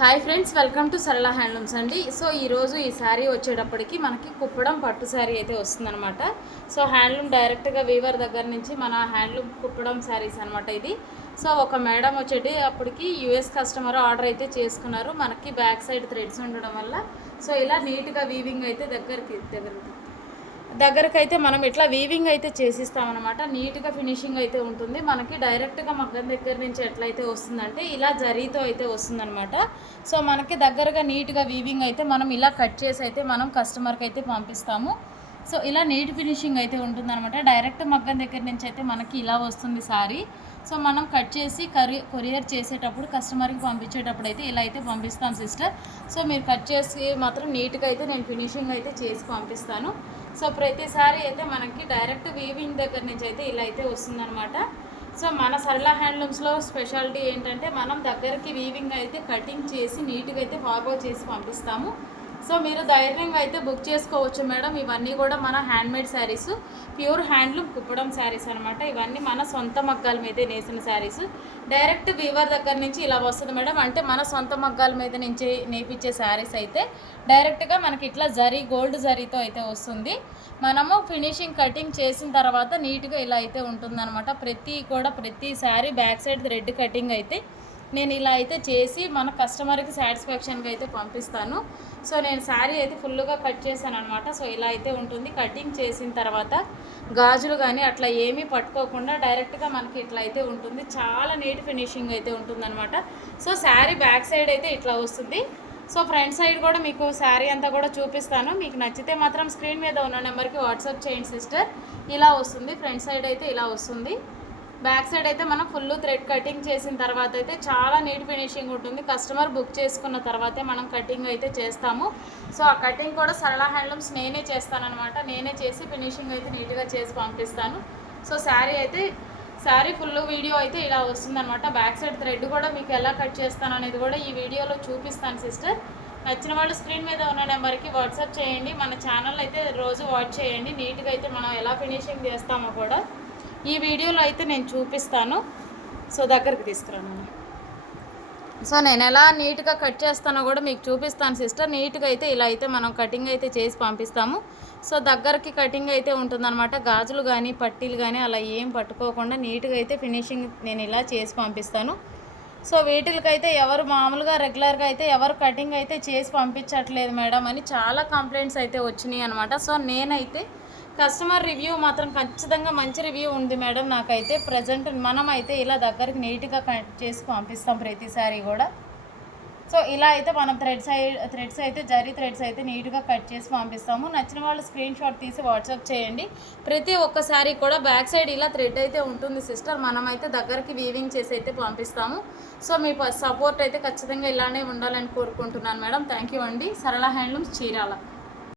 Hi friends, welcome to సరళ handlooms అండి. So ఈరోజు ఈ శారీ వచ్చేటప్పటికి మనకి కుప్పడం పట్టు శారీ అయితే వస్తుందన్నమాట. సో హ్యాండ్లూమ్ డైరెక్ట్గా వీవర్ దగ్గర నుంచి మన హ్యాండ్లూమ్ కుప్పడం శారీస్ అనమాట ఇది. సో ఒక మేడం వచ్చేటి అప్పటికి యూఎస్ కస్టమర్ ఆర్డర్ అయితే చేసుకున్నారు. మనకి బ్యాక్ సైడ్ థ్రెడ్స్ ఉండడం వల్ల సో ఇలా నీట్గా వీవింగ్ అయితే దగ్గరకైతే మనం ఇట్లా వీవింగ్ అయితే చేసిస్తామన్నమాట. నీట్గా ఫినిషింగ్ అయితే ఉంటుంది. మనకి డైరెక్ట్గా మగ్గం దగ్గర నుంచి ఎట్లయితే వస్తుందంటే ఇలా జరీతో అయితే వస్తుందన్నమాట. సో మనకి దగ్గరగా నీట్గా వీవింగ్ అయితే మనం ఇలా కట్ చేసి అయితే మనం కస్టమర్కి అయితే పంపిస్తాము. సో ఇలా నీట్ ఫినిషింగ్ అయితే ఉంటుందన్నమాట. డైరెక్ట్ మగ్గం దగ్గర నుంచి అయితే మనకి ఇలా వస్తుంది సారీ. సో మనం కట్ చేసి కొరియర్ చేసేటప్పుడు కస్టమర్కి పంపించేటప్పుడు అయితే ఇలా అయితే పంపిస్తాం సిస్టర్. సో మీరు కట్ చేసి మాత్రం నీట్గా అయితే నేను ఫినిషింగ్ అయితే చేసి పంపిస్తాను. సో ప్రతిసారి అయితే మనకి డైరెక్ట్ వీవింగ్ దగ్గర నుంచి అయితే ఇలా అయితే వస్తుందన్నమాట. సో మన సరళ హ్యాండ్లూమ్స్లో స్పెషాలిటీ ఏంటంటే మనం దగ్గరికి వీవింగ్ అయితే కటింగ్ చేసి నీట్గా అయితే ఫార్వర్డ్ చేసి పంపిస్తాము. సో మీరు ధైర్యంగా అయితే బుక్ చేసుకోవచ్చు మేడం. ఇవన్నీ కూడా మన handmade saris, pure handloom Kuppadam saris అనమాట. ఇవన్నీ మన సొంత మగ్గాల మీదే నేసిన శారీస్. డైరెక్ట్ వీవర్ దగ్గర నుంచి ఇలా వస్తుంది మేడం. అంటే మన సొంత మగ్గాల మీద నుంచి నేపించే శారీస్ అయితే డైరెక్ట్గా మనకి ఇట్లా గోల్డ్ జరీతో అయితే వస్తుంది. మనము ఫినిషింగ్ కటింగ్ చేసిన తర్వాత నీట్గా ఇలా అయితే ఉంటుందన్నమాట. ప్రతి sari back side thread cutting అయితే నేను ఇలా అయితే చేసి మన కస్టమర్కి సాటిస్ఫాక్షన్గా అయితే పంపిస్తాను. సో నేను శారీ అయితే ఫుల్గా కట్ చేశాను అనమాట. సో ఇలా అయితే ఉంటుంది. కటింగ్ చేసిన తర్వాత గాజులు కానీ అట్లా ఏమీ పట్టుకోకుండా డైరెక్ట్గా మనకి ఇట్లా అయితే ఉంటుంది. చాలా నీట్ ఫినిషింగ్ అయితే ఉంటుందన్నమాట. సో శారీ బ్యాక్ సైడ్ అయితే ఇట్లా వస్తుంది. సో ఫ్రంట్ సైడ్ కూడా మీకు శారీ అంతా కూడా చూపిస్తాను. మీకు నచ్చితే మాత్రం స్క్రీన్ మీద ఉన్న నెంబర్కి వాట్సాప్ చేయండి సిస్టర్. ఇలా వస్తుంది. ఫ్రంట్ సైడ్ అయితే ఇలా వస్తుంది. బ్యాక్ సైడ్ అయితే మనం ఫుల్ థ్రెడ్ కటింగ్ చేసిన తర్వాత అయితే చాలా నీట్ ఫినిషింగ్ ఉంటుంది. కస్టమర్ బుక్ చేసుకున్న తర్వాతే మనం కటింగ్ అయితే చేస్తాము. సో ఆ కటింగ్ కూడా సరళ హ్యాండ్లూమ్స్ నేనే చేస్తానన్నమాట. నేనే చేసి ఫినిషింగ్ అయితే నీట్గా చేసి పంపిస్తాను. సో శారీ ఫుల్ వీడియో అయితే ఇలా వస్తుందన్నమాట. బ్యాక్ సైడ్ థ్రెడ్ కూడా మీకు ఎలా కట్ చేస్తాను అనేది కూడా ఈ వీడియోలో చూపిస్తాను సిస్టర్. నచ్చిన వాళ్ళు స్క్రీన్ మీద ఉన్న నెంబర్కి వాట్సాప్ చేయండి. మన ఛానల్ అయితే రోజు వాచ్ చేయండి. నీట్గా అయితే మనం ఎలా ఫినిషింగ్ చేస్తామో కూడా ఈ వీడియోలో అయితే నేను చూపిస్తాను. సో దగ్గరికి తీసుకురాను. సో నేను ఎలా నీట్గా కట్ చేస్తానో కూడా మీకు చూపిస్తాను సిస్టర్. నీట్గా అయితే ఇలా అయితే మనం కటింగ్ అయితే చేసి పంపిస్తాము. సో దగ్గరికి కటింగ్ అయితే ఉంటుందన్నమాట. గాజులు కానీ పట్టీలు కానీ అలా ఏం పట్టుకోకుండా నీట్గా అయితే ఫినిషింగ్ నేను ఇలా చేసి పంపిస్తాను. సో వీటికైతే ఎవరు మామూలుగా రెగ్యులర్గా అయితే ఎవరు కటింగ్ అయితే చేసి పంపించట్లేదు మేడం అని చాలా కంప్లైంట్స్ అయితే వచ్చినాయి అనమాట. సో నేనైతే కస్టమర్ రివ్యూ మాత్రం ఖచ్చితంగా మంచి రివ్యూ ఉంది మేడం. నాకైతే ప్రజెంట్ మనం అయితే ఇలా దగ్గరికి నీట్గా కట్ చేసి పంపిస్తాం ప్రతిసారి కూడా. సో ఇలా అయితే మనం థ్రెడ్స్ అయితే థ్రెడ్స్ అయితే నీట్గా కట్ చేసి పంపిస్తాము. నచ్చిన వాళ్ళు స్క్రీన్ షాట్ తీసి వాట్సాప్ చేయండి. ప్రతి ఒక్కసారి కూడా బ్యాక్ సైడ్ ఇలా థ్రెడ్ అయితే ఉంటుంది సిస్టర్. మనమైతే దగ్గరికి వీవింగ్ చేసి అయితే పంపిస్తాము. సో మీ సపోర్ట్ అయితే ఖచ్చితంగా ఇలానే ఉండాలని కోరుకుంటున్నాను మేడం. థ్యాంక్ యూ అండి. సరళ హ్యాండ్లూమ్స్ చీరాల.